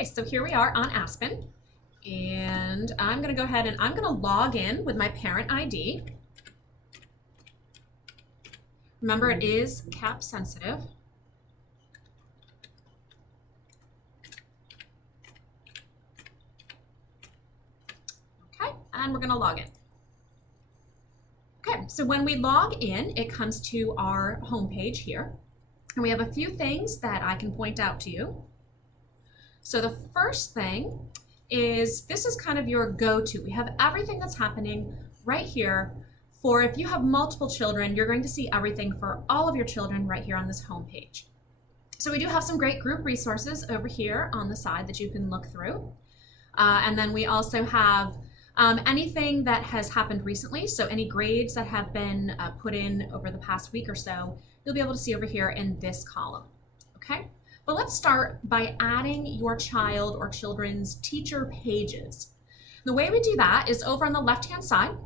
Okay, so here we are on Aspen, and I'm gonna go ahead and I'm gonna log in with my parent ID. Remember, it is cap sensitive. Okay, and we're gonna log in. Okay, so when we log in, it comes to our home page here, and we have a few things that I can point out to you. So the first thing is this is kind of your go-to. We have everything that's happening right here. For if you have multiple children, you're going to see everything for all of your children right here on this home page. So we do have some great group resources over here on the side that you can look through. And then we also have anything that has happened recently. So any grades that have been put in over the past week or so, you'll be able to see over here in this column, okay? But let's start by adding your child or children's teacher pages. The way we do that is over on the left-hand side,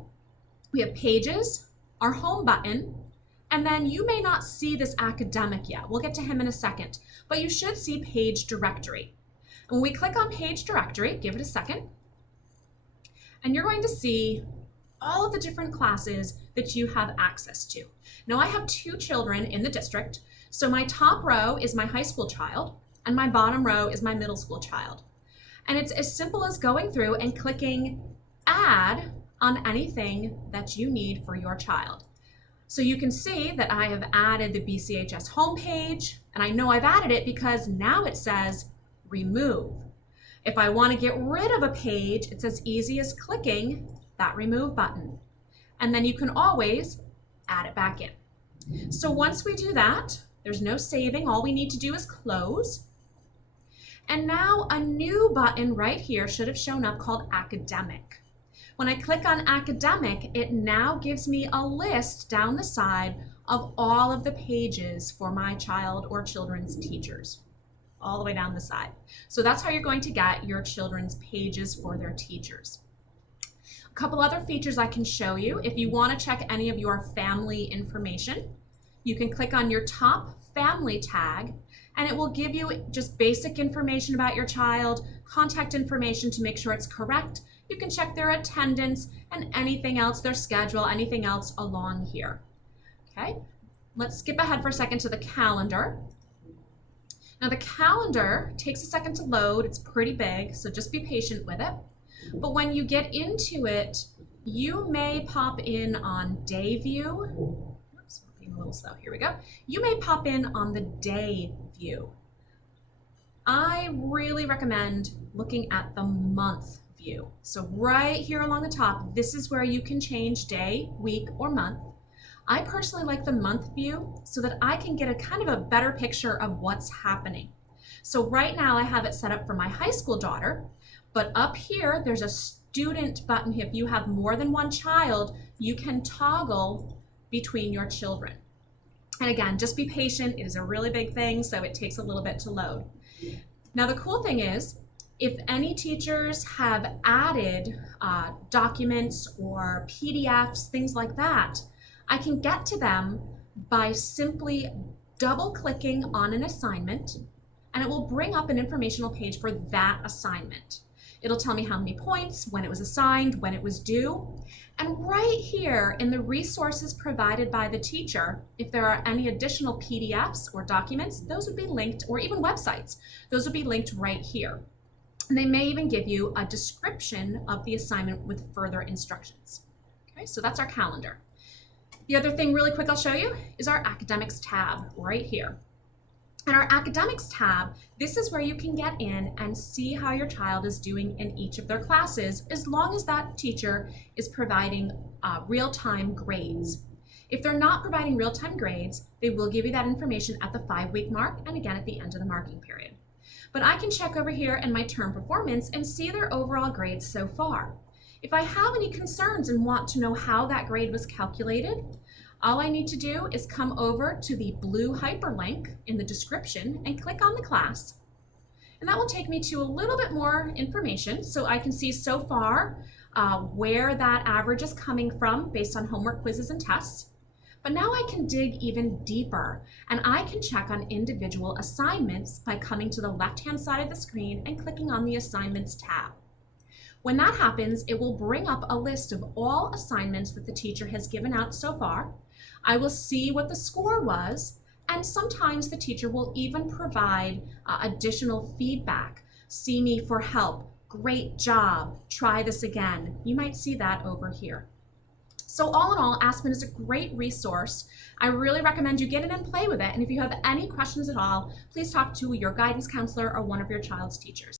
we have pages, our home button, and then you may not see this academic yet. We'll get to him in a second, but you should see page directory. And when we click on page directory, give it a second, and you're going to see all of the different classes that you have access to. Now I have 2 children in the district, so my top row is my high school child, and my bottom row is my middle school child. And it's as simple as going through and clicking add on anything that you need for your child. So you can see that I have added the BCHS homepage, and I know I've added it because now it says remove. If I want to get rid of a page, it's as easy as clicking that remove button. And then you can always add it back in. So once we do that, there's no saving. All we need to do is close. And now a new button right here should have shown up called academic. When I click on academic, it now gives me a list down the side of all of the pages for my child or children's teachers, all the way down the side. So that's how you're going to get your children's pages for their teachers. A couple other features I can show you. If you want to check any of your family information, you can click on your top family tag, and it will give you just basic information about your child, contact information to make sure it's correct. You can check their attendance and anything else, their schedule, anything else along here. Okay, let's skip ahead for a second to the calendar. Now the calendar takes a second to load. It's pretty big, so just be patient with it. But when you get into it, you may pop in on day view. Oops, being a little slow. Here we go. You may pop in on the day view. I really recommend looking at the month view. So right here along the top, this is where you can change day, week, or month. I personally like the month view so that I can get a kind of a better picture of what's happening. So right now I have it set up for my high school daughter, but up here there's a student button. If you have more than one child, you can toggle between your children. And again, just be patient. It is a really big thing, so it takes a little bit to load. Now the cool thing is, if any teachers have added documents or PDFs, things like that, I can get to them by simply double-clicking on an assignment, and it will bring up an informational page for that assignment. It'll tell me how many points, when it was assigned, when it was due. And right here in the resources provided by the teacher, if there are any additional PDFs or documents, those would be linked, or even websites, those would be linked right here. And they may even give you a description of the assignment with further instructions. Okay, so that's our calendar. The other thing really quick I'll show you is our academics tab right here. And our academics tab, this is where you can get in and see how your child is doing in each of their classes, as long as that teacher is providing real-time grades. If they're not providing real-time grades, they will give you that information at the 5-week mark and again at the end of the marking period. But I can check over here in my term performance and see their overall grades so far. If I have any concerns and want to know how that grade was calculated, all I need to do is come over to the blue hyperlink in the description and click on the class. And that will take me to a little bit more information so I can see so far where that average is coming from based on homework, quizzes, and tests. But now I can dig even deeper, and I can check on individual assignments by coming to the left-hand side of the screen and clicking on the Assignments tab. When that happens, it will bring up a list of all assignments that the teacher has given out so far. I will see what the score was, and sometimes the teacher will even provide additional feedback. See me for help, great job, try this again. You might see that over here. So all in all, Aspen is a great resource. I really recommend you get in and play with it. And if you have any questions at all, please talk to your guidance counselor or one of your child's teachers.